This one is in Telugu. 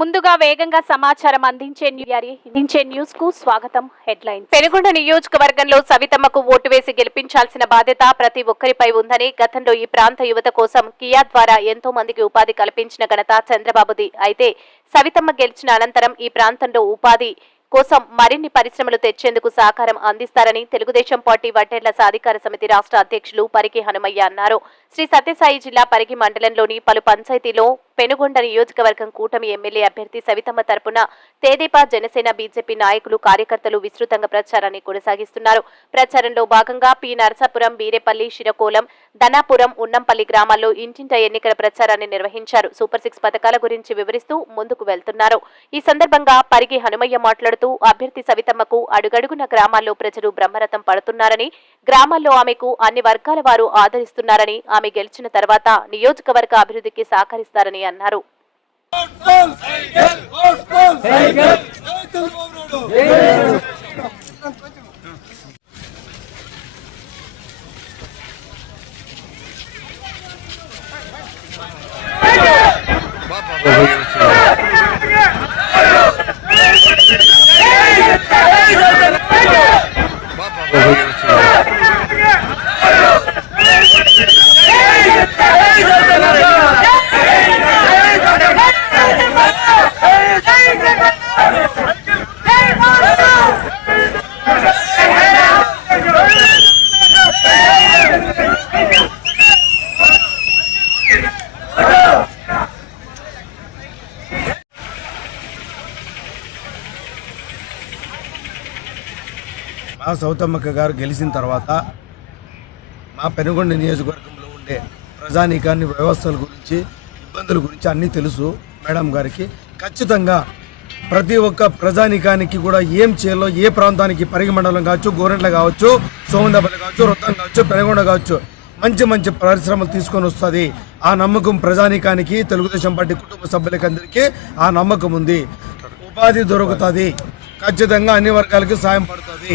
ముందుగా వేగంగా సమాచారం అందించే న్యూస్ కు స్వాగతం. హెడ్లైన్. పెనుగొండ నియోజకవర్గంలో సవితమ్మకు ఓటు వేసి గెలిపించాల్సిన బాధ్యత ప్రతి ఒక్కరిపై ఉందని, గతంలో ఈ ప్రాంత యువత కోసం కియా ద్వారా ఎంతో మందికి ఉపాధి కల్పించిన ఘనత చంద్రబాబుది. అయితే సవితమ్మ గెలిచిన అనంతరం ఈ ప్రాంతంలో ఉపాధి కోసం మరిన్ని పరిశ్రమలు తెచ్చేందుకు సహకారం అందిస్తారని తెలుగుదేశం పార్టీ వడ్డెర్ల సాధికార సమితి రాష్ట్ర అధ్యక్షులు పరిగి హనుమయ్య అన్నారు. శ్రీ సత్యసాయి జిల్లా పరిగి మండలంలోని పలు పంచాయతీలో పెనుగొండ నియోజకవర్గం కూటమి ఎమ్మెల్యే అభ్యర్థి సవితమ్మ తరపున తెదేపా, జనసేన, బీజేపీ నాయకులు, కార్యకర్తలు విస్తృతంగా ప్రచారాన్ని కొనసాగిస్తున్నారు. ప్రచారంలో భాగంగా పి నరసాపురం, బీరేపల్లి, శిరకోలం, ధనాపురం, ఉన్నంపల్లి గ్రామాల్లో ఇంటింటా ఎన్నికల ప్రచారాన్ని నిర్వహించారు. సూపర్ 6 పథకాల గురించి వివరిస్తూ ముందుకు వెళ్తున్నారు. ఈ సందర్భంగా పరిగి హనుమయ్య మాట్లాడుతూ అభ్యర్థి సవితమ్మకు అడుగడుగున గ్రామాల్లో ప్రజలు బ్రహ్మరథం పడుతున్నారని, గ్రామాల్లో ఆమెకు అన్ని వర్గాల వారు ఆదరిస్తున్నారని, ఆమె గెలిచిన తర్వాత నియోజకవర్గ అభివృద్ధికి సహకరిస్తారని అన్నారు. మా సౌతమ్మక్క గారు గెలిచిన తర్వాత మా పెనుగొండ నియోజకవర్గంలో ఉండే ప్రజానీకాన్ని, వ్యవస్థల గురించి, ఇబ్బందుల గురించి అన్నీ తెలుసు మేడం గారికి. ఖచ్చితంగా ప్రతి ఒక్క ప్రజానీకానికి కూడా ఏం చేయాలో, ఏ ప్రాంతానికి పరిగి మండలం కావచ్చు, గోరెంట్ల కావచ్చు, సోమందపల్లి కావచ్చు, రొత్తం కావచ్చు, పెనుగొండ కావచ్చు, మంచి మంచి పరిశ్రమలు తీసుకొని వస్తుంది. ఆ నమ్మకం ప్రజానీకానికి, తెలుగుదేశం పార్టీ కుటుంబ సభ్యులకి అందరికీ ఆ నమ్మకం ఉంది. ఉపాధి దొరుకుతుంది, ఖచ్చితంగా అన్ని వర్గాలకి సాయం పడుతుంది.